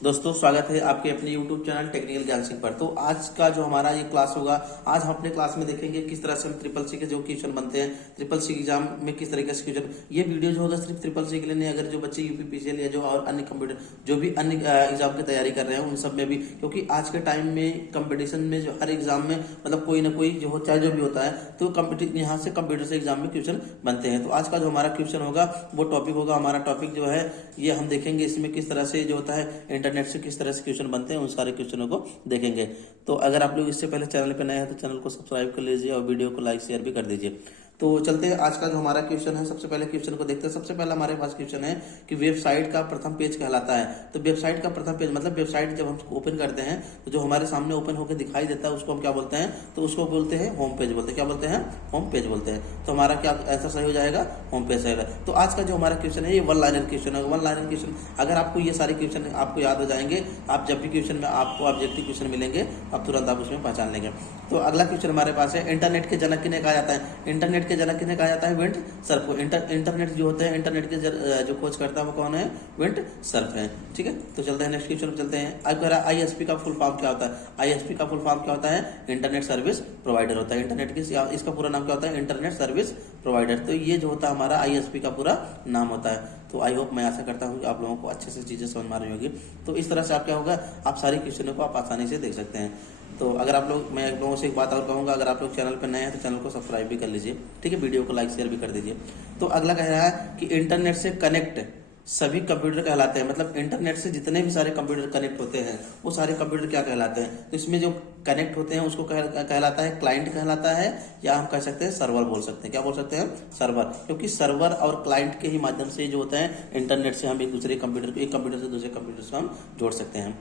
दोस्तों स्वागत है आपके अपने YouTube चैनल टेक्निकल ज्ञान सिंह पर। तो आज का जो हमारा ये क्लास होगा, आज हम अपने क्लास में देखेंगे किस तरह से हम ट्रिपल सी के जो क्वेश्चन बनते हैं, ट्रिपल सी एग्जाम में किस तरीके से क्वेश्चन। ये वीडियो जो होगा सिर्फ ट्रिपल सी के लिए नहीं, अगर जो बच्चे यूपीपीसीएल या जो और अन्य कंप्यूटर जो भी अन्य एग्जाम की तैयारी कर रहे हैं उन सब में भी, क्योंकि आज के टाइम में कंपटीशन में जो हर एग्जाम में मतलब कोई ना कोई जो चाहे जो भी होता है, तो यहाँ से कंप्यूटर से एग्जाम में क्वेश्चन बनते हैं। तो आज का जो हमारा क्वेश्चन होगा वो टॉपिक होगा, हमारा टॉपिक जो है ये हम देखेंगे इसमें किस तरह से जो होता है इंटरनेट से किस तरह से क्वेश्चन बनते हैं, उन सारे क्वेश्चनों को देखेंगे। तो अगर आप लोग इससे पहले चैनल पर नए हैं तो चैनल को सब्सक्राइब कर लीजिए और वीडियो को लाइक शेयर भी कर दीजिए। तो चलते हैं आज का जो हमारा क्वेश्चन है, सबसे पहले क्वेश्चन को देखते हैं। सबसे पहला हमारे पास क्वेश्चन है कि वेबसाइट का प्रथम पेज कहलाता है। तो वेबसाइट का प्रथम पेज मतलब वेबसाइट जब हम ओपन करते हैं तो जो हमारे सामने ओपन होकर दिखाई देता है उसको हम क्या बोलते हैं, तो उसको बोलते हैं होम पेज बोलते हैं। क्या बोलते हैं? होम पेज बोलते हैं। तो हमारा क्या ऐसा सही हो जाएगा? होम पेज सही होगा। तो आज का जो हमारा क्वेश्चन है ये वन लाइनर क्वेश्चन है। वन लाइनर क्वेश्चन अगर आपको ये सारे क्वेश्चन आपको याद हो जाएंगे, आप जब भी क्वेश्चन में आपको ऑब्जेक्टिव क्वेश्चन मिलेंगे आप तुरंत आप उसमें पहचान लेंगे। तो अगला क्वेश्चन हमारे पास है, इंटरनेट के जनक किन्हें कहा जाता है? इंटरनेट के जनक किन्हें कहा जाता है? विंड सर्फ को। इंटरनेट जो होते हैं, इंटरनेट के जो खोज करता है वो कौन है? विंड सर्फ है। ठीक है, तो चलते हैं नेक्स्ट क्वेश्चन चलते हैं। अब कह रहा है आईएसपी का फुल फॉर्म क्या होता है? आईएसपी का फुल फॉर्म क्या होता है? इंटरनेट सर्विस प्रोवाइडर होता है। इंटरनेट की इसका पूरा नाम क्या होता है? Internet service provider. तो ये जो होता है हमारा आईएसपी का पूरा नाम होता है। तो आई होप, मैं आशा करता हूँ कि आप लोगों को अच्छे से चीजें समझ में आ रही होगी। तो इस तरह से आप क्या होगा, आप सारी क्वेश्चनों को आप आसानी से देख सकते हैं। तो अगर आप लोग, मैं आप लोगों से एक बात और कहूंगा, अगर आप लोग चैनल पर नए हैं तो चैनल को सब्सक्राइब भी कर लीजिए। ठीक है, वीडियो को लाइक शेयर भी कर दीजिए। तो अगला कह रहा है कि इंटरनेट से कनेक्ट सभी कंप्यूटर कहलाते हैं। मतलब इंटरनेट से जितने भी सारे कंप्यूटर कनेक्ट होते हैं वो सारे कंप्यूटर क्या कहलाते हैं? तो इसमें जो कनेक्ट होते हैं उसको कहलाता है क्लाइंट कहलाता है, या हम कह सकते हैं सर्वर बोल सकते हैं। क्या बोल सकते हैं? सर्वर। क्योंकि सर्वर और क्लाइंट के ही माध्यम से जो होता है इंटरनेट से हम एक दूसरे कंप्यूटर को, एक कंप्यूटर से दूसरे कंप्यूटर से हम जोड़ सकते हैं।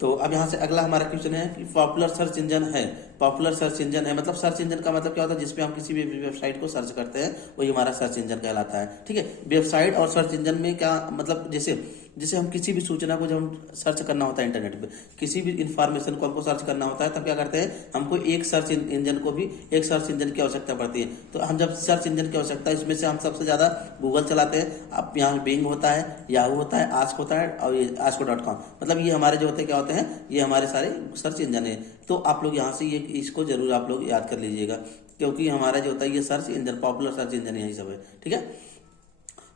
तो अब यहाँ से अगला हमारा क्वेश्चन है कि पॉपुलर सर्च इंजन है। पॉपुलर सर्च इंजन है मतलब सर्च इंजन का मतलब क्या होता है? जिसपे हम किसी भी वेबसाइट को सर्च करते हैं वही हमारा सर्च इंजन कहलाता है। ठीक है, वेबसाइट और सर्च इंजन में क्या मतलब, जैसे हम किसी भी सूचना को जब हम सर्च करना होता है इंटरनेट पे, किसी भी इंफॉर्मेशन को हमको सर्च करना होता है तब क्या करते हैं, हमको एक सर्च इंजन की आवश्यकता पड़ती है। तो हम जब सर्च इंजन की आवश्यकता है, इसमें से हम सबसे ज्यादा गूगल चलाते हैं। अब यहाँ बिंग होता है, याहू होता है, आस्क होता है और ये आस्को.com। मतलब ये हमारे जो होते हैं क्या होते हैं, ये हमारे सारे सर्च इंजन है। तो आप लोग यहाँ से ये इसको जरूर आप लोग याद कर लीजिएगा, क्योंकि हमारा जो होता है ये search engine, popular search engine यही सब है। ठीक है,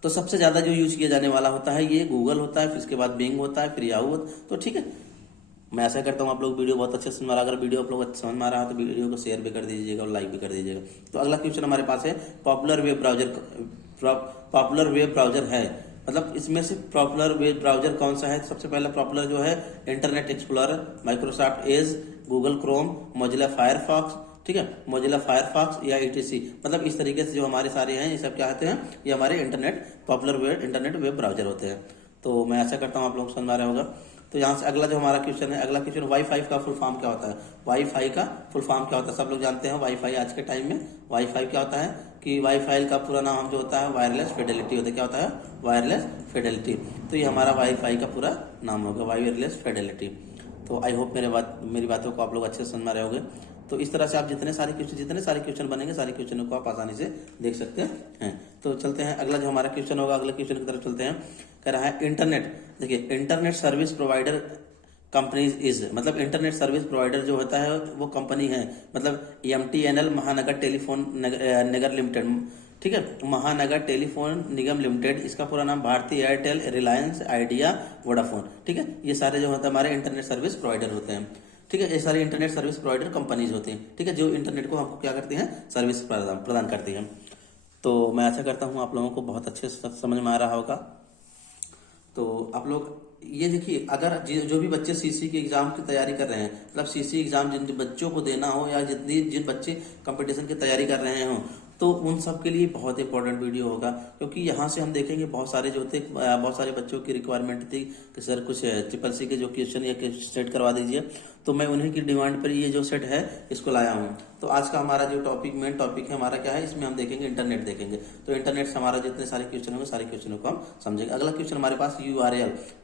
तो सबसे ज्यादा जो यूज किया जाने वाला होता है ये गूगल होता है, फिर इसके बाद बिंग होता है, फिर याहू होता है। तो ठीक है, मैं ऐसा करता हूँ आप लोग वीडियो बहुत अच्छे से समझ में आ रहा है। अगर वीडियो आप लोग अच्छे समझ में आ रहा है तो वीडियो को शेयर भी कर दीजिएगा और लाइक भी कर दीजिएगा। तो अगला क्वेश्चन हमारे पास है, पॉपुलर वेब ब्राउजर है। मतलब इसमें से पॉपुलर वेब ब्राउजर कौन सा है? सबसे पहला पॉपुलर जो है internet explorer, Microsoft Edge, Google Chrome, Mozilla Firefox. ठीक है, मोजिला फायरफॉक्स या ईटीसी। मतलब इस तरीके से जो हमारे सारे हैं ये सब क्या होते हैं, ये हमारे इंटरनेट वेब ब्राउजर होते हैं। तो मैं ऐसा करता हूँ आप लोग समझ आ रहे होगा। तो यहाँ से अगला जो हमारा क्वेश्चन है, अगला क्वेश्चन वाईफाई का फुल फॉर्म क्या होता है? वाईफाई का फुल फॉर्म क्या होता है? सब लोग जानते हैं वाईफाई। आज के टाइम में वाईफाई क्या होता है कि वाईफाई का पूरा नाम जो होता है वायरलेस फिडेलिटी होता है। क्या होता है? Wireless Fidelity. तो ये हमारा वाईफाई का पूरा नाम होगा, वायरलेस फिडेलिटी। तो आई होप मेरी बातों को आप लोग अच्छे से समझ रहे होंगे। तो इस तरह से आप जितने सारे क्वेश्चन बनेंगे, सारे क्वेश्चनों को आप आसानी से देख सकते हैं। तो चलते हैं अगला जो हमारा क्वेश्चन होगा, अगले क्वेश्चन की तरफ चलते हैं। कह रहा है इंटरनेट, देखिए internet service provider companies is, मतलब इंटरनेट सर्विस प्रोवाइडर जो होता है वो कंपनी है। मतलब एमटीएनएल महानगर टेलीफोन नगर लिमिटेड। ठीक है, महानगर टेलीफोन निगम लिमिटेड, इसका पूरा नाम भारतीय एयरटेल, रिलायंस, आइडिया, वोडाफोन। ठीक है, ये सारे जो होते हैं हमारे इंटरनेट सर्विस प्रोवाइडर होते हैं। ठीक है, ये सारे इंटरनेट सर्विस प्रोवाइडर कंपनीज होती हैं। ठीक है, जो इंटरनेट को हमको क्या करती हैं, सर्विस प्रदान करती हैं। तो मैं ऐसा करता हूँ आप लोगों को बहुत अच्छे से समझ में आ रहा होगा। तो आप लोग ये देखिए, अगर जो भी बच्चे सीसी के एग्जाम की तैयारी कर रहे हैं, मतलब सीसी एग्जाम जिन बच्चों को देना हो या जिन बच्चे कंपटीशन की तैयारी कर रहे हो, तो उन सब के लिए बहुत इंपॉर्टेंट वीडियो होगा। क्योंकि यहाँ से हम देखेंगे बहुत सारे जो थे, बहुत सारे बच्चों की रिक्वायरमेंट थी कि सर कुछ ट्रिपल सी के जो क्वेश्चन या सेट करवा दीजिए। तो मैं उन्हीं की डिमांड पर ये जो सेट है इसको लाया हूँ। तो आज का हमारा जो मेन टॉपिक है हमारा क्या है, इसमें हम देखेंगे इंटरनेट देखेंगे। तो इंटरनेट से हमारा जितने सारे क्वेश्चन होंगे सारे क्वेश्चनों को हम समझेंगे। अगला क्वेश्चन हमारे पास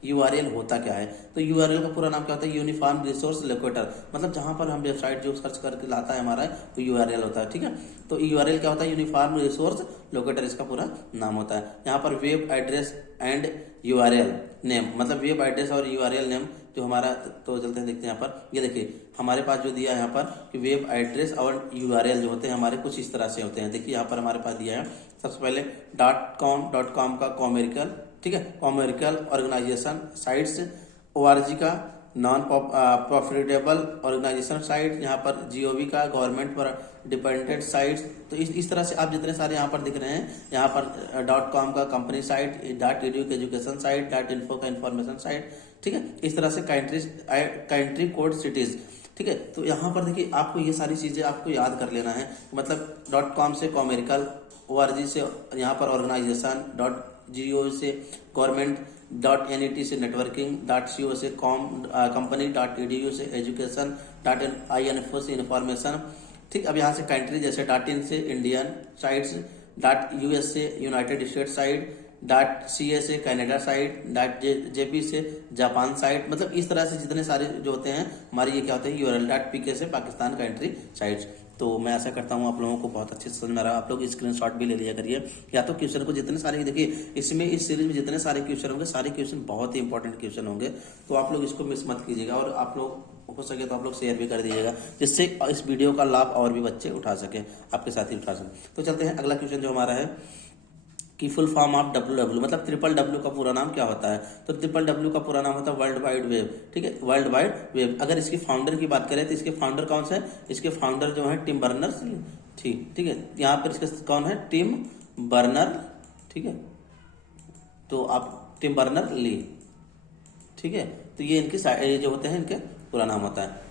यूआरएल होता क्या है? तो यूआरएल का पूरा नाम क्या होता है? Uniform resource locator. मतलब जहां पर हम वेबसाइट जो सर्च करके लाता है हमारा, तो यूआरएल होता है। ठीक है, तो यूआरएल क्या होता है? यूनिफॉर्म रिसोर्स लोकेटर इसका पूरा नाम होता है। यहाँ पर web address and URL name, मतलब वेब एड्रेस और यूआरएल नेम जो हमारा, तो चलते हैं देखते हैं यहाँ पर। ये देखिए हमारे पास जो दिया है यहाँ पर कि वेब एड्रेस और यूआरएल जो होते हैं हमारे कुछ इस तरह से होते हैं। देखिए यहाँ पर हमारे पास दिया है सबसे पहले .com का कॉमेरिकल, ठीक है, कॉमेरिकल ऑर्गेनाइजेशन साइट्स, ORG का नॉन प्रॉफिटेबल ऑर्गेनाइजेशन साइट, यहाँ पर GOV का गवर्नमेंट पर डिपेंडेंट साइट्स। तो इस तरह से आप जितने सारे यहाँ पर दिख रहे हैं, यहाँ पर .com का कंपनी साइट, .edu का एजुकेशन साइट, .info का इंफॉर्मेशन साइट, ठीक है। इस तरह से कंट्री कोड सिटीज, ठीक है। तो यहाँ पर देखिए आपको ये सारी चीजें आपको याद कर लेना है। मतलब .com से कॉमेरिकल, ORG से यहाँ पर ऑर्गेनाइजेशन, .gov से गवर्नमेंट, .net से नेटवर्किंग, .co से कंपनी, .edu से एजुकेशन, .info से इंफॉर्मेशन, ठीक। अब यहाँ से कंट्री जैसे .in से इंडियन साइट्स, .us से यूनाइटेड स्टेट साइट, .ca से कनाडा साइट, .jp से जापान साइट। मतलब इस तरह से जितने सारे जो होते हैं हमारे ये क्या होते हैं URL, .pk से पाकिस्तान कंट्री साइट्स। तो मैं ऐसा करता हूँ आप लोगों को बहुत अच्छे से समझ में आ रहा है। आप लोग स्क्रीनशॉट भी ले लिया करिए, या तो क्वेश्चन को जितने सारे, देखिए इसमें इस सीरीज में जितने सारे क्वेश्चन होंगे सारे क्वेश्चन बहुत ही इंपॉर्टेंट क्वेश्चन होंगे, तो आप लोग इसको मिस मत कीजिएगा। और आप लोग हो सके तो आप लोग शेयर भी कर दीजिएगा, जिससे इस वीडियो का लाभ और भी बच्चे उठा सके, आपके साथ ही उठा सके। तो चलते हैं अगला क्वेश्चन जो हमारा है कि फुल फॉर्म ऑफ WW, मतलब WWW का पूरा नाम क्या होता है। तो WWW का पूरा नाम होता है वर्ल्ड वाइड वेब, ठीक है, वर्ल्ड वाइड वेब। अगर इसके फाउंडर की बात करें तो इसके फाउंडर कौन से है, इसके फाउंडर जो है टिम बर्नर, ठीक है। यहाँ पर इसके कौन है, टिम बर्नर, ठीक है। तो आप टिम बर्नर ली, ठीक है। तो ये इनके जो होते हैं इनके पूरा नाम होता है।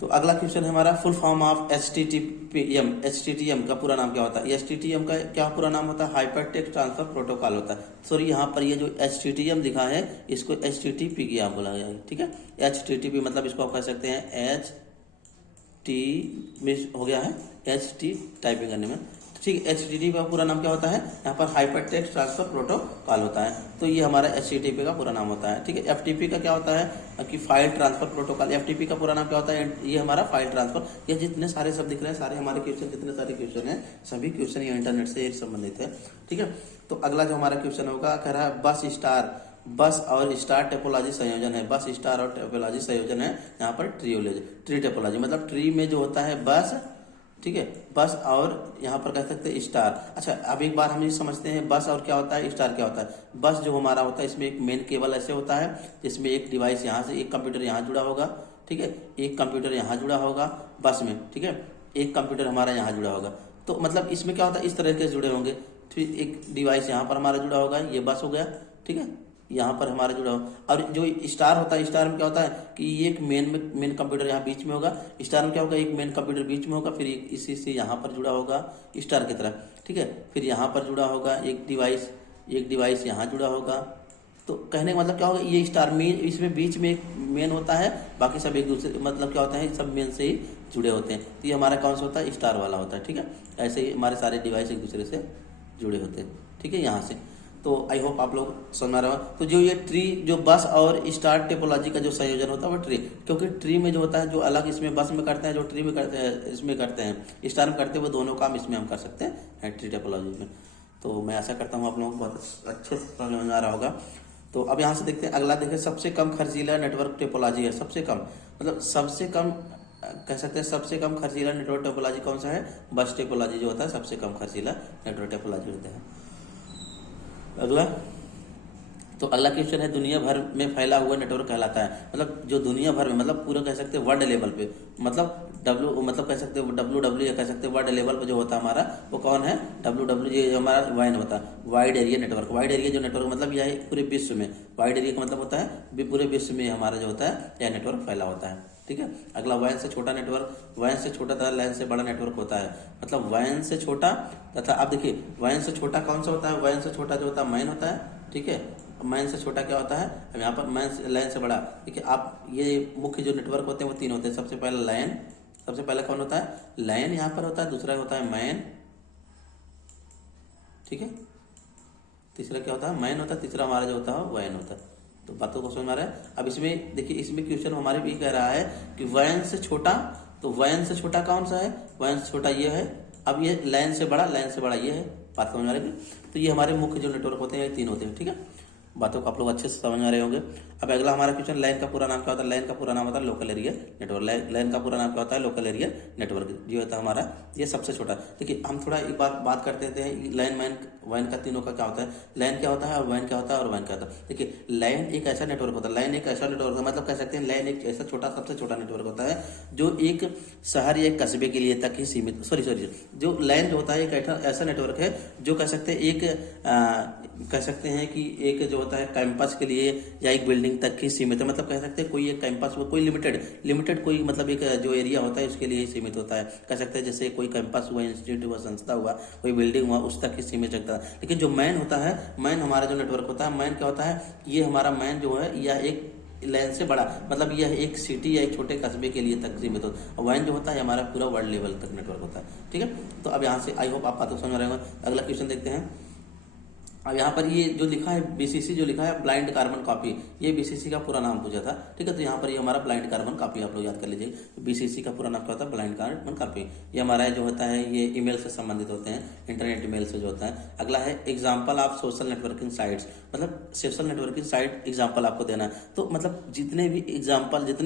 तो अगला क्वेश्चन है हमारा फुल फॉर्म ऑफ HTTM का पूरा नाम क्या होता है। HTTM का क्या पूरा नाम होता है, हाइपर टेक्स्ट ट्रांसफर प्रोटोकॉल होता है। सॉरी यहाँ पर ये जो HTTM दिखा है इसको HTTP की आप बोला गया है, ठीक है। HTTP मतलब इसको आप कह सकते हैं HT मिस हो गया है HT टाइपिंग करने में, ठीक है। HTTP का पूरा नाम क्या होता है, यहाँ पर हाइपर टेक्स्ट ट्रांसफर प्रोटोकॉल होता है। तो ये हमारा HTTP का पूरा नाम होता है, ठीक है। FTP का क्या होता है कि फाइल ट्रांसफर प्रोटोकॉल। FTP का पूरा नाम क्या होता है, ये हमारा फाइल ट्रांसफर। ये जितने सारे सब दिख रहे हैं सारे हमारे क्वेश्चन, जितने सारे क्वेश्चन हैं सभी क्वेश्चन ये इंटरनेट से संबंधित है, ठीक है। तो अगला जो हमारा क्वेश्चन होगा कह रहा है बस और स्टार टेपोलॉजी संयोजन है। बस स्टार और टेपोलॉजी संयोजन है यहाँ पर ट्री टेपोलॉजी, मतलब ट्री में जो होता है बस, ठीक है, बस और यहाँ पर कह सकते हैं स्टार। अच्छा अब एक बार हम ये समझते हैं बस और क्या होता है, स्टार क्या होता है। बस जो हमारा होता है इसमें एक मेन केबल ऐसे होता है जिसमें एक डिवाइस यहाँ से, एक कंप्यूटर यहाँ जुड़ा होगा, ठीक है, एक कंप्यूटर यहाँ जुड़ा होगा बस में, ठीक है, एक कंप्यूटर हमारा यहाँ जुड़ा होगा। तो मतलब इसमें क्या होता है इस तरह के जुड़े होंगे, फिर एक डिवाइस यहाँ पर हमारा जुड़ा होगा, ये बस हो गया, ठीक है, यहाँ पर हमारा जुड़ा हो। और जो स्टार होता है, स्टार में क्या होता है कि ये एक मेन कंप्यूटर यहाँ बीच में होगा। स्टार में क्या होगा, एक मेन कंप्यूटर बीच में होगा, फिर इसी से यहाँ पर जुड़ा होगा स्टार की तरह, ठीक है, फिर यहाँ पर जुड़ा होगा एक डिवाइस यहाँ जुड़ा होगा। तो कहने का मतलब क्या होगा, ये स्टार में इसमें बीच में एक मेन होता है, बाकी सब एक दूसरे, मतलब क्या होता है सब मेन से ही जुड़े होते हैं। तो ये हमारा कौन सा होता है, स्टार वाला होता है, ठीक है। ऐसे ही हमारे सारे डिवाइस एक दूसरे से जुड़े होते हैं, ठीक है, यहाँ से। तो आई होप आप लोग समझ रहे हो। तो जो ये ट्री, जो बस और स्टार टेपोलॉजी का जो संयोजन होता है वो ट्री, क्योंकि ट्री में जो होता है जो अलग इसमें बस में करते हैं, जो ट्री में करते हैं इसमें करते हैं, स्टार में करते हैं, वो दोनों काम इसमें हम कर सकते हैं ट्री टेपोलॉजी में। तो मैं ऐसा करता हूँ आप लोगों को बहुत अच्छे से समझ में आ रहा होगा। तो अब यहाँ से देखते हैं अगला, देखिए सबसे कम खर्चीला नेटवर्क टेपोलॉजी है। सबसे कम मतलब सबसे कम कह सकते हैं, सबसे कम खर्चीला नेटवर्क टेपोलॉजी कौन सा है, बस टेपोलॉजी जो होता है सबसे कम खर्चीला नेटवर्क टेपोलॉजी होता है। अगला, तो अगला क्वेश्चन है दुनिया भर में फैला हुआ नेटवर्क कहलाता है। मतलब जो दुनिया भर में, मतलब पूरा कह सकते हैं वर्ल्ड लेवल पे, मतलब मतलब कह सकते हैं WW या कह सकते हैं वर्ल्ड लेवल पे जो होता है हमारा वो कौन है, WW ये हमारा वाइन होता है, wide area network. Wide area जो नेटवर्क मतलब यह पूरे विश्व में, वाइड एरिया का मतलब होता है पूरे विश्व में हमारा जो होता है यह नेटवर्क फैला होता है, ठीक है। अगला वाइन से छोटा नेटवर्क, वाइन से छोटा तथा लैन से बड़ा नेटवर्क होता है। मतलब वाइन से छोटा तथा, आप देखिए वाइन से छोटा कौन सा होता है, वाइन से छोटा जो होता है मैन होता है, ठीक है। मैन से छोटा क्या होता है, अब यहाँ पर मैन से लैन से बड़ा, ठीक है। आप ये मुख्य जो नेटवर्क होते हैं वो तीन होते हैं। सबसे पहला लैन, सबसे पहला कौन होता है, लैन यहाँ पर होता है, दूसरा होता है मैन, ठीक है, तीसरा क्या होता है मैन होता है, तीसरा हमारा जो होता है वैन होता है। तो बातों को समझ में आ रहा है। अब इसमें देखिए, इसमें क्वेश्चन हमारे भी कह रहा है कि वैन से छोटा, तो वैन से छोटा कौन सा है, वैन से छोटा ये है। अब ये लाइन से बड़ा, लाइन से बड़ा ये है, बात समझ आ रही है? तो ये हमारे मुख्य जो नेटवर्क होते हैं ये 3 होते हैं। ठीक है, बातों को आप लोग अच्छे से समझ आ रहे होंगे। अब अगला हमारा क्वेश्चन, लैन का पूरा नाम क्या होता है? लैन का पूरा नाम होता है लोकल एरिया नेटवर्क। लैन का पूरा नाम क्या होता है? Local area network. जो होता है हमारा ये सबसे छोटा। देखिए हम थोड़ा एक बार बात करते हैं लैन मैन वैन का तीनों का क्या होता है। लैन क्या होता है और वैन क्या होता है और वैन क्या होता है। देखिए लैन एक ऐसा नेटवर्क होता है, लैन एक ऐसा नेटवर्क है, मतलब कह सकते हैं लैन एक ऐसा छोटा, सबसे छोटा नेटवर्क होता है जो एक शहर या एक कस्बे के लिए तक ही सीमित, सॉरी जो लैन जो होता है एक ऐसा नेटवर्क है जो कह सकते हैं कह सकते हैं कि एक जो होता है कैंपस के लिए या एक बिल्डिंग तक ही सीमित है। मतलब कह सकते हैं कोई एक कैंपस में कोई लिमिटेड कोई मतलब एक जो एरिया होता है उसके लिए ही सीमित होता है। कह सकते हैं जैसे कोई कैंपस हुआ, इंस्टीट्यूट हुआ, संस्था हुआ, कोई बिल्डिंग हुआ, उस तक ही सीमित रखता है। लेकिन जो मैन होता है, मैन हमारा जो नेटवर्क होता है, मैन क्या होता है, ये हमारा मैन जो है यह एक लैन से बड़ा, मतलब यह एक सिटी या एक छोटे कस्बे के लिए तक सीमित होता है। वैन जो होता है हमारा पूरा वर्ल्ड लेवल तक नेटवर्क होता है। ठीक है, तो अब यहाँ से आई होप आप बातों समझ रहे होंगे। अगला क्वेश्चन देखते हैं। अब यहाँ पर ये जो लिखा है बीसीसी, जो लिखा है ब्लाइंड कार्बन कॉपी, ये बीसीसी का पूरा नाम पूछा था। ठीक है, तो यहाँ पर ये हमारा ब्लाइंड कार्बन कॉपी आप लोग याद कर लीजिए। बीसीसी का पूरा नाम क्या होता है? Blind carbon copy. ये हमारा जो होता है ये ईमेल से संबंधित होते हैं, इंटरनेट ईमेल से जो होता है। अगला है example of social networking sites, मतलब सोशल नेटवर्किंग साइट एग्जाम्पल आपको देना है। तो मतलब जितने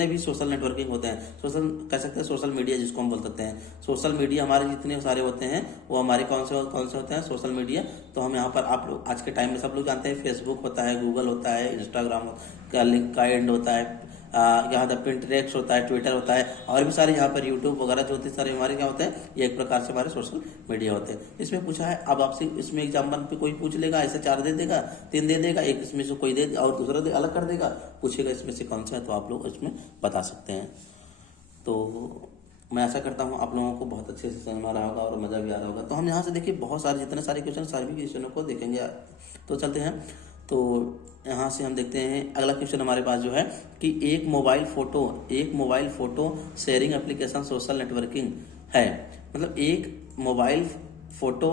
भी सोशल नेटवर्किंग होते हैं, सोशल कह सकते हैं सोशल मीडिया जिसको हम बोल सकते हैं, सोशल मीडिया हमारे जितने सारे होते हैं वो हमारे कौन से होते हैं? Social media. तो हम यहाँ पर आप लोग आज के टाइम में सब लोग जानते हैं फेसबुक होता है, गूगल होता है, इंस्टाग्राम का लिंक्डइन होता है, यहाँ पर पिंटरेस्ट होता है, ट्विटर होता है, और भी सारे यहाँ पर यूट्यूब वगैरह जो होते सारे हमारे क्या होते हैं? ये एक प्रकार से हमारे सोशल मीडिया होते हैं। इसमें पूछा है, अब आपसे इसमें एग्जाम्पल पे कोई पूछ लेगा, ऐसे 4 दे देगा, 3 दे देगा, एक इसमें से कोई दे और दूसरा अलग कर देगा, पूछेगा इसमें से कौन सा है, तो आप लोग इसमें बता सकते हैं। तो मैं ऐसा करता हूँ आप लोगों को बहुत अच्छे से समझ आ रहा होगा और मज़ा भी आ रहा होगा। तो हम यहाँ से देखिए बहुत सारे जितने सारे क्वेश्चन सभी क्वेश्चनों को देखेंगे। तो चलते हैं, तो यहाँ से हम देखते हैं अगला क्वेश्चन हमारे पास जो है कि एक mobile photo sharing application social networking है। मतलब एक mobile photo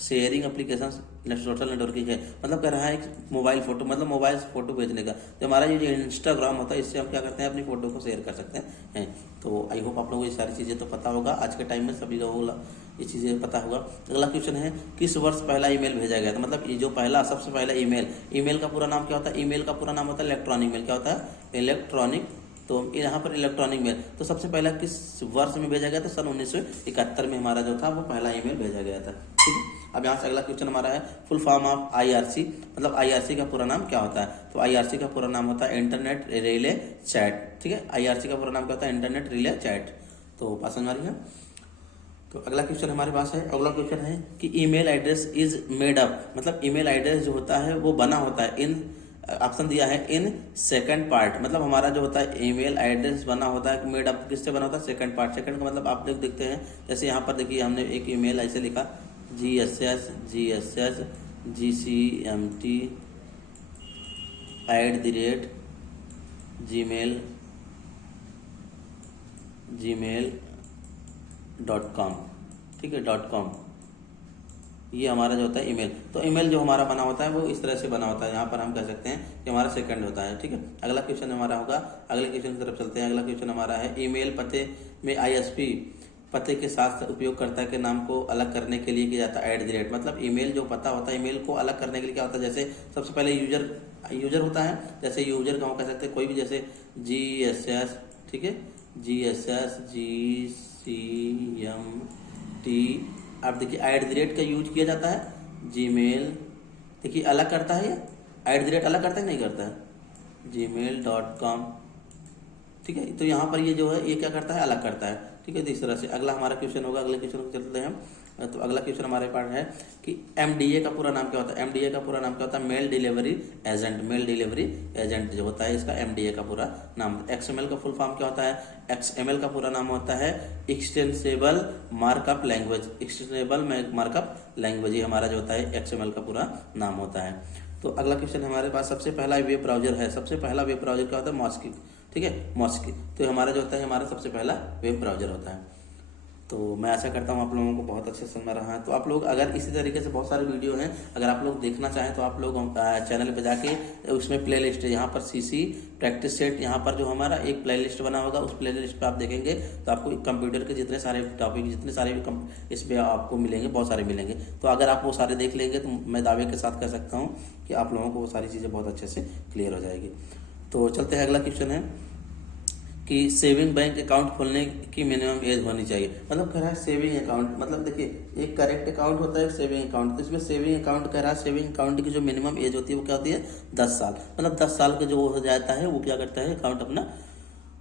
sharing application social networking है, मतलब कह रहा है मोबाइल फोटो, मतलब मोबाइल से फोटो भेजने का। तो हमारा ये जो इंस्टाग्राम होता है इससे हम क्या करते हैं? अपनी फोटो को शेयर कर सकते हैं। तो आई होप आप लोगों को ये सारी चीज़ें तो पता होगा, आज के टाइम में सभी लोगों को ये चीज़ें पता होगा। अगला क्वेश्चन है किस वर्ष पहला ईमेल भेजा गया था? मतलब ये जो सबसे पहला ईमेल का पूरा नाम क्या होता है? ईमेल का पूरा नाम होता है इलेक्ट्रॉनिक मेल। क्या होता है? इलेक्ट्रॉनिक। तो यहाँ पर इलेक्ट्रॉनिक मेल तो सबसे पहला किस वर्ष में भेजा गया था? सन 1971 में हमारा जो था वो पहला ईमेल भेजा गया था। ठीक है, अब यहाँ से अगला क्वेश्चन हमारा है फुल फॉर्म ऑफ IRC, मतलब IRC का पूरा नाम क्या होता है? तो IRC का पूरा नाम होता है इंटरनेट रिले चैट। ठीक है, IRC का पूरा नाम क्या होता है? Internet relay chat. तो बात समझ आ रही है। तो अगला क्वेश्चन हमारे पास है, अगला क्वेश्चन है कि email address is made up, मतलब ईमेल एड्रेस जो होता है वो बना होता है इन, ऑप्शन दिया है इन सेकंड पार्ट, मतलब हमारा जो होता है ईमेल एड्रेस बना होता है मेड अप किससे बना होता है? Second part. सेकंड का मतलब आप लोग देखते हैं, जैसे यहाँ पर देखिए हमने एक ईमेल ऐसे लिखा GSS GCMT @gmail.com। ठीक है, .com ये हमारा जो होता है ईमेल। तो ईमेल जो हमारा बना होता है वो इस तरह से बना होता है, यहाँ पर हम कह सकते हैं कि हमारा सेकंड होता है। ठीक है, अगला क्वेश्चन हमारा होगा, अगले क्वेश्चन की तरफ चलते हैं। अगला क्वेश्चन हमारा है ईमेल पते में ISP पते के साथ उपयोगकर्ता के नाम को अलग करने के लिए किया जाता है @ मतलब ईमेल जो पता होता है, ईमेल को अलग करने के लिए क्या होता है? जैसे सबसे पहले यूजर होता है, जैसे यूजर का हम कह सकते हैं कोई भी, जैसे GSS, ठीक है, GSS GCMT। अब देखिए @ का यूज किया जाता है, जीमेल देखिए अलग करता है, ये @ अलग करता है नहीं करता है, gmail.com। ठीक है, तो यहाँ पर ये जो है ये क्या करता है? अलग करता है। ठीक है, तो इस तरह से अगला हमारा क्वेश्चन होगा, अगले क्वेश्चन को चलते हैं। तो अगला क्वेश्चन हमारे पास है कि MDA का पूरा नाम क्या होता है? MDA का पूरा नाम क्या होता है? मेल डिलीवरी एजेंट जो होता है इसका MDA का पूरा नाम। XML का फुल फॉर्म क्या होता है? XML का पूरा नाम होता है एक्सटेंसिबल मार्कअप लैंग्वेज। ये हमारा जो होता है XML का पूरा नाम होता है। तो अगला क्वेश्चन हमारे पास सबसे पहला वेब ब्राउजर है, सबसे पहला वेब ब्राउजर क्या होता है? मॉस्किक। ठीक है, मॉस्किक। तो हमारा जो होता है हमारा सबसे पहला वेब ब्राउजर होता है। तो मैं आशा करता हूँ आप लोगों को बहुत अच्छे से समझ रहा है। तो आप लोग अगर इसी तरीके से बहुत सारे वीडियो हैं, अगर आप लोग देखना चाहें तो आप लोग चैनल पे जाके उसमें प्ले लिस्ट है, यहाँ पर सीसी प्रैक्टिस सेट, यहाँ पर जो हमारा एक प्ले लिस्ट बना होगा उस प्ले लिस्ट पे आप देखेंगे तो आपको कंप्यूटर के जितने सारे टॉपिक, जितने सारे भी इसमें आपको मिलेंगे, बहुत सारे मिलेंगे। तो अगर आप वो सारे देख लेंगे तो मैं दावे के साथ कह सकता हूँ कि आप लोगों को वो सारी चीज़ें बहुत अच्छे से क्लियर हो जाएगी। तो चलते हैं, अगला क्वेश्चन है कि सेविंग बैंक अकाउंट खोलने की मिनिमम एज होनी चाहिए। मतलब कह रहा है सेविंग अकाउंट, मतलब देखिए एक करेक्ट अकाउंट होता है, एक सेविंग अकाउंट। तो इसमें सेविंग अकाउंट कह रहा है, सेविंग अकाउंट की जो मिनिमम एज होती है वो क्या होती है, 10 साल। मतलब 10 साल का जो हो जाता है वो क्या करता है, अकाउंट अपना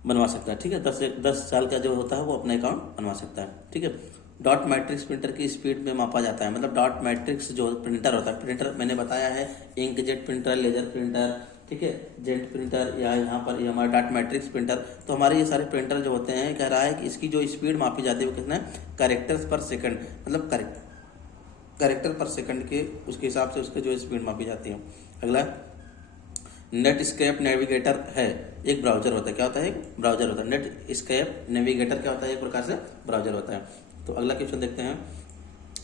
बनवा सकता है। ठीक है, 10 साल का जो होता है वो अपना अकाउंट बनवा सकता है। ठीक है, डॉट मैट्रिक्स प्रिंटर की स्पीड में मापा जाता है। मतलब डॉट मैट्रिक्स जो प्रिंटर होता है, प्रिंटर मैंने बताया है इंकजेट प्रिंटर, लेजर प्रिंटर, ठीक है, जेट प्रिंटर, या यहाँ पर ये हमारा डॉट मैट्रिक्स प्रिंटर। तो हमारे ये सारे प्रिंटर जो होते हैं, कह रहा है कि इसकी जो स्पीड मापी जाती है वो कितना है, कैरेक्टर्स पर सेकंड। मतलब कैरेक्टर पर सेकंड के उसके हिसाब से उसकी जो स्पीड मापी जाती है। अगला नेटस्केप नेविगेटर है, एक ब्राउजर होता है। क्या होता है, एक ब्राउजर होता है। नेटस्केप नेविगेटर क्या होता है, एक प्रकार से ब्राउजर होता है। तो अगला क्वेश्चन देखते हैं,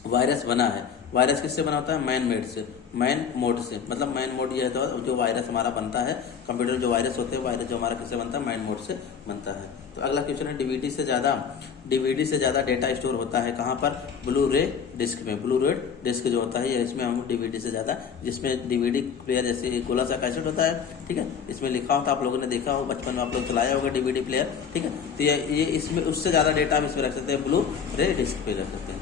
वायरस बना है, वायरस किससे बना होता है, मैन मेड से, मैन मोड से। मतलब मैन मोड ये है तो जो वायरस हमारा बनता है कंप्यूटर, जो वायरस होते हैं, वायरस जो हमारा किससे बनता है, मैन मोड से बनता है। तो अगला क्वेश्चन है, डीवीडी से ज़्यादा डेटा स्टोर होता है कहाँ पर, ब्लू रे डिस्क में। ब्लू रे डिस्क जो होता है ये, इसमें हम डीवीडी से ज़्यादा, जिसमें डीवीडी प्लेयर जैसे गोला सा कैसेट होता है, ठीक है, इसमें लिखा होता है, आप लोगों ने देखा हो, बचपन में आप लोग चलाया होगा डीवीडी प्लेयर, ठीक है। तो ये इसमें उससे ज़्यादा डेटा हम इसमें रख सकते हैं, ब्लू रे डिस्क पे रख सकते हैं।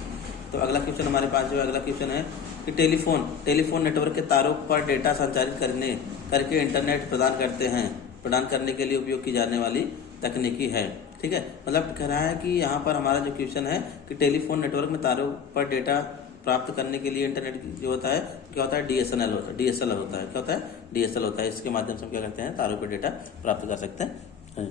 तो अगला क्वेश्चन हमारे पास जो है, अगला क्वेश्चन है कि टेलीफोन नेटवर्क के तारों पर डेटा संचारित करके इंटरनेट प्रदान करने के लिए उपयोग की जाने वाली तकनीकी है। ठीक है, मतलब कह रहा है कि यहाँ पर हमारा जो क्वेश्चन है कि टेलीफोन नेटवर्क में तारों पर डेटा प्राप्त करने के लिए इंटरनेट जो होता है, क्या होता है, डीएसएल होता है। क्या होता है, डीएसएल होता है। इसके माध्यम से हम क्या करते हैं, तारों पर डेटा प्राप्त कर सकते हैं।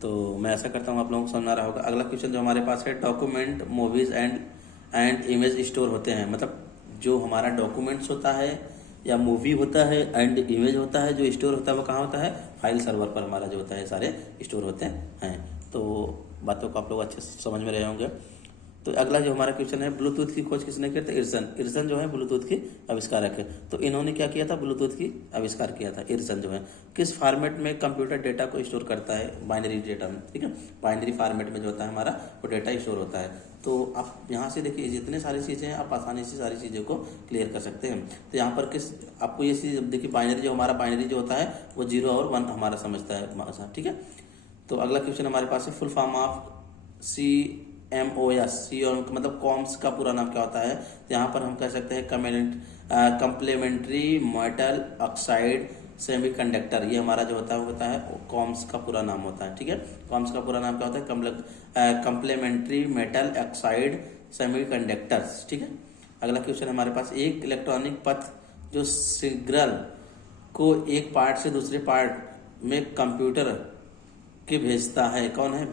तो मैं ऐसा करता हूँ आप लोगों को समझ आ रहा होगा। अगला क्वेश्चन जो हमारे पास है, document, movies and image store होते हैं। मतलब जो हमारा डॉक्यूमेंट्स होता है या मूवी होता है एंड इमेज होता है, जो स्टोर होता है वो कहाँ होता है, फाइल सर्वर पर हमारा जो होता है सारे स्टोर होते हैं। तो बातों को आप लोग अच्छे से समझ में रहे होंगे। तो अगला जो हमारा क्वेश्चन है, ब्लूटूथ की खोज किसने की थी, इर्सन जो है ब्लूटूथ की आविष्कारक है। तो इन्होंने क्या किया था, ब्लूटूथ की आविष्कार किया था, इर्सन जो है। किस फॉर्मेट में कंप्यूटर डेटा को स्टोर करता है, बाइनरी डेटा में। ठीक है, बाइनरी फॉर्मेट में जो होता है हमारा वो डेटा स्टोर होता है। तो आप यहाँ से देखिए जितने सारी चीज़ें हैं, आप आसानी से सारी चीज़ों को क्लियर कर सकते हैं। तो यहाँ पर आपको ये चीज़ देखिए, बाइनरी जो हमारा बाइनरी जो होता है वो 0 और 1 हमारा समझता है। ठीक है, तो अगला क्वेश्चन हमारे पास है, फुल फॉर्म ऑफ CMOS, मतलब कॉम्स का पूरा नाम क्या होता है। तो यहाँ पर हम कह सकते हैं कंप्लीमेंट्री मेटल ऑक्साइड सेमीकंडक्टर। ये हमारा जो होता है कॉम्स का पूरा नाम होता है। ठीक है, कॉम्स का पूरा नाम क्या होता है, कंप्लीमेंट्री मेटल ऑक्साइड सेमीकंडक्टर्स। ठीक है, अगला क्वेश्चन हमारे पास, एक इलेक्ट्रॉनिक पथ जो सिग्नल को एक पार्ट से दूसरे पार्ट में कंप्यूटर के भेजता है, कौन है,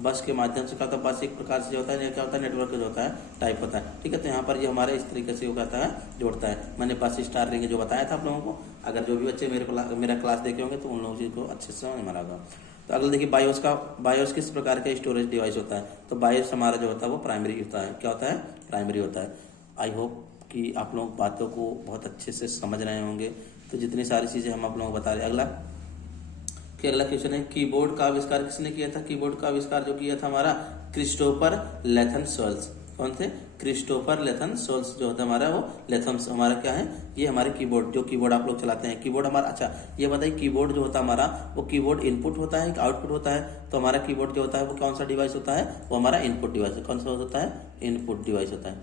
बस के माध्यम से। क्या होता है, बस एक प्रकार से जो होता है, क्या होता है, नेटवर्क जो होता है टाइप होता है। ठीक है, तो यहाँ पर ये हमारे इस तरीके से होता है, जोड़ता है। मैंने बस स्टार रिंग जो बताया था आप लोगों को, अगर जो भी बच्चे मेरा क्लास देखे होंगे तो उन लोगों चीज़ को अच्छे से समझ में आ होगा। तो अगला देखिए, बायोस किस प्रकार का स्टोरेज डिवाइस होता है। तो बायोस हमारा जो होता है वो प्राइमरी होता है। क्या होता है, प्राइमरी होता है। आई होप कि आप लोग बातों को बहुत अच्छे से समझ रहे होंगे। तो जितनी सारी चीज़ें हम आप लोगों को बता रहे हैं। अगला क्वेश्चन है, कीबोर्ड का आविष्कार किसने किया था। कीबोर्ड का आविष्कार जो किया था हमारा क्रिस्टोफर लेथन सोल्स। कौन थे, क्रिस्टोफर लेथन सोल्स जो होता है हमारा वो लेथम्स हमारा क्या है, ये हमारे कीबोर्ड आप लोग चलाते हैं। कीबोर्ड हमारा, अच्छा ये बताइए, कीबोर्ड जो होता है हमारा वो कीबोर्ड इनपुट होता है कि आउटपुट होता है। तो हमारा कीबोर्ड जो होता है वो कौन सा डिवाइस होता है, वो हमारा इनपुट डिवाइस है। कौन सा होता है, इनपुट डिवाइस होता है।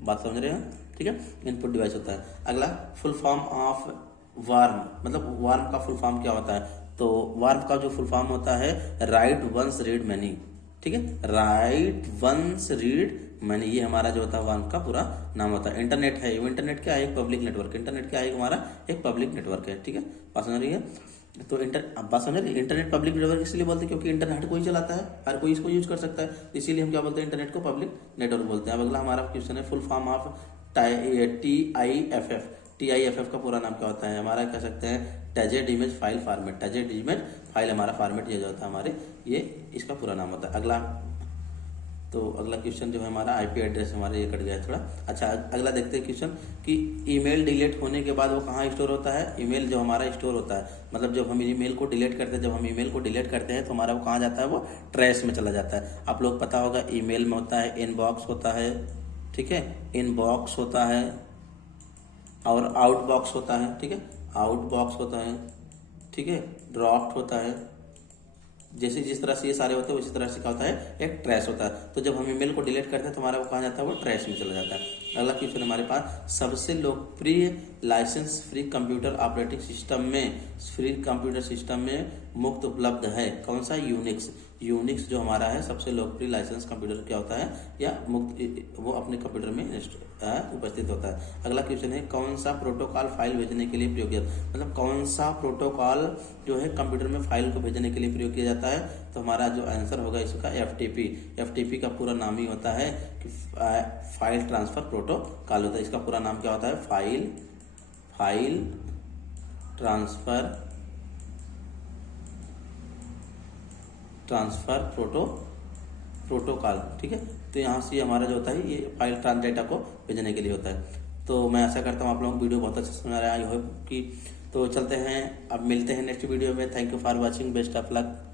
बात समझ रहे हैं, ठीक है, इनपुट डिवाइस होता है। अगला, फुल फॉर्म ऑफ वार्म, मतलब वार्म का फुल फॉर्म क्या होता है। तो वार्म का जो फुल फॉर्म होता है, राइट वंस रीड मैनी। ठीक है, राइट वंस रीड मैनी, ये हमारा जो होता है वार्म का पूरा नाम होता है। इंटरनेट है, इंटरनेट क्या है, एक पब्लिक नेटवर्क। इंटरनेट क्या है, हमारा एक पब्लिक नेटवर्क है। ठीक है, बात समझ रही है। तो बात समझ रही है, इंटरनेट पब्लिक नेटवर्क इसलिए बोलते हैं क्योंकि इंटरनेट हर कोई चलाता है, हर कोई इसको यूज कर सकता है, इसीलिए हम क्या बोलते हैं, इंटरनेट को पब्लिक नेटवर्क बोलते हैं। अब अगला हमारा क्वेश्चन है, फुल फॉर्म ऑफ TIFF का पूरा नाम क्या होता है, हमारा कह सकते हैं tagged image file format. Tagged image file हमारा फॉर्मेट ये जो होता है हमारे, ये इसका पूरा नाम होता है। अगला तो अगला क्वेश्चन जो है हमारा आईपी एड्रेस हमारा ये कट गया थोड़ा। अच्छा, अगला देखते हैं क्वेश्चन कि ईमेल डिलीट होने के बाद वो कहाँ स्टोर होता है। ईमेल जो हमारा स्टोर होता है, मतलब जब हम ईमेल को डिलीट करते हैं, तो हमारा वो कहाँ जाता है, वो ट्रैश में चला जाता है। आप लोग पता होगा ईमेल में होता है इनबॉक्स होता है, ठीक है, इनबॉक्स होता है और आउटबॉक्स होता है, ठीक है, आउटबॉक्स होता है, ठीक है, ड्राफ्ट होता है। जैसे जिस तरह से ये सारे होते हैं उसी तरह से क्या होता है, एक ट्रैश होता है। तो जब हम ईमेल को डिलीट करते हैं तो हमारा वो कहाँ जाता है, वो ट्रैश में चला जाता है। अगला क्वेश्चन हमारे पास, सबसे लोकप्रिय license free computer operating system में, फ्री कंप्यूटर सिस्टम में मुफ्त उपलब्ध है कौन सा, यूनिक्स। यूनिक्स जो हमारा है सबसे लोकप्रिय लाइसेंस कंप्यूटर क्या होता है, या मुफ्त वो अपने कंप्यूटर में उपस्थित होता है। अगला क्वेश्चन है, कौन सा प्रोटोकॉल फाइल भेजने के लिए प्रयोग किया, मतलब कौन सा प्रोटोकॉल जो है कंप्यूटर में फाइल को भेजने के लिए प्रयोग किया जाता है। तो हमारा जो आंसर होगा इसका एफटीपी। एफटीपी का पूरा नाम ही होता है कि फाइल ट्रांसफर प्रोटोकॉल होता है। इसका पूरा नाम क्या होता है, फाइल ट्रांसफर प्रोटोकॉल, ठीक है। तो यहाँ से हमारा जो होता है ये फाइल डेटा को भेजने के लिए होता है। तो मैं आशा करता हूँ आप लोगों को वीडियो बहुत अच्छा समझ आ रहा है, आई होप कि। तो चलते हैं, अब मिलते हैं नेक्स्ट वीडियो में। Thank you for watching, best of luck.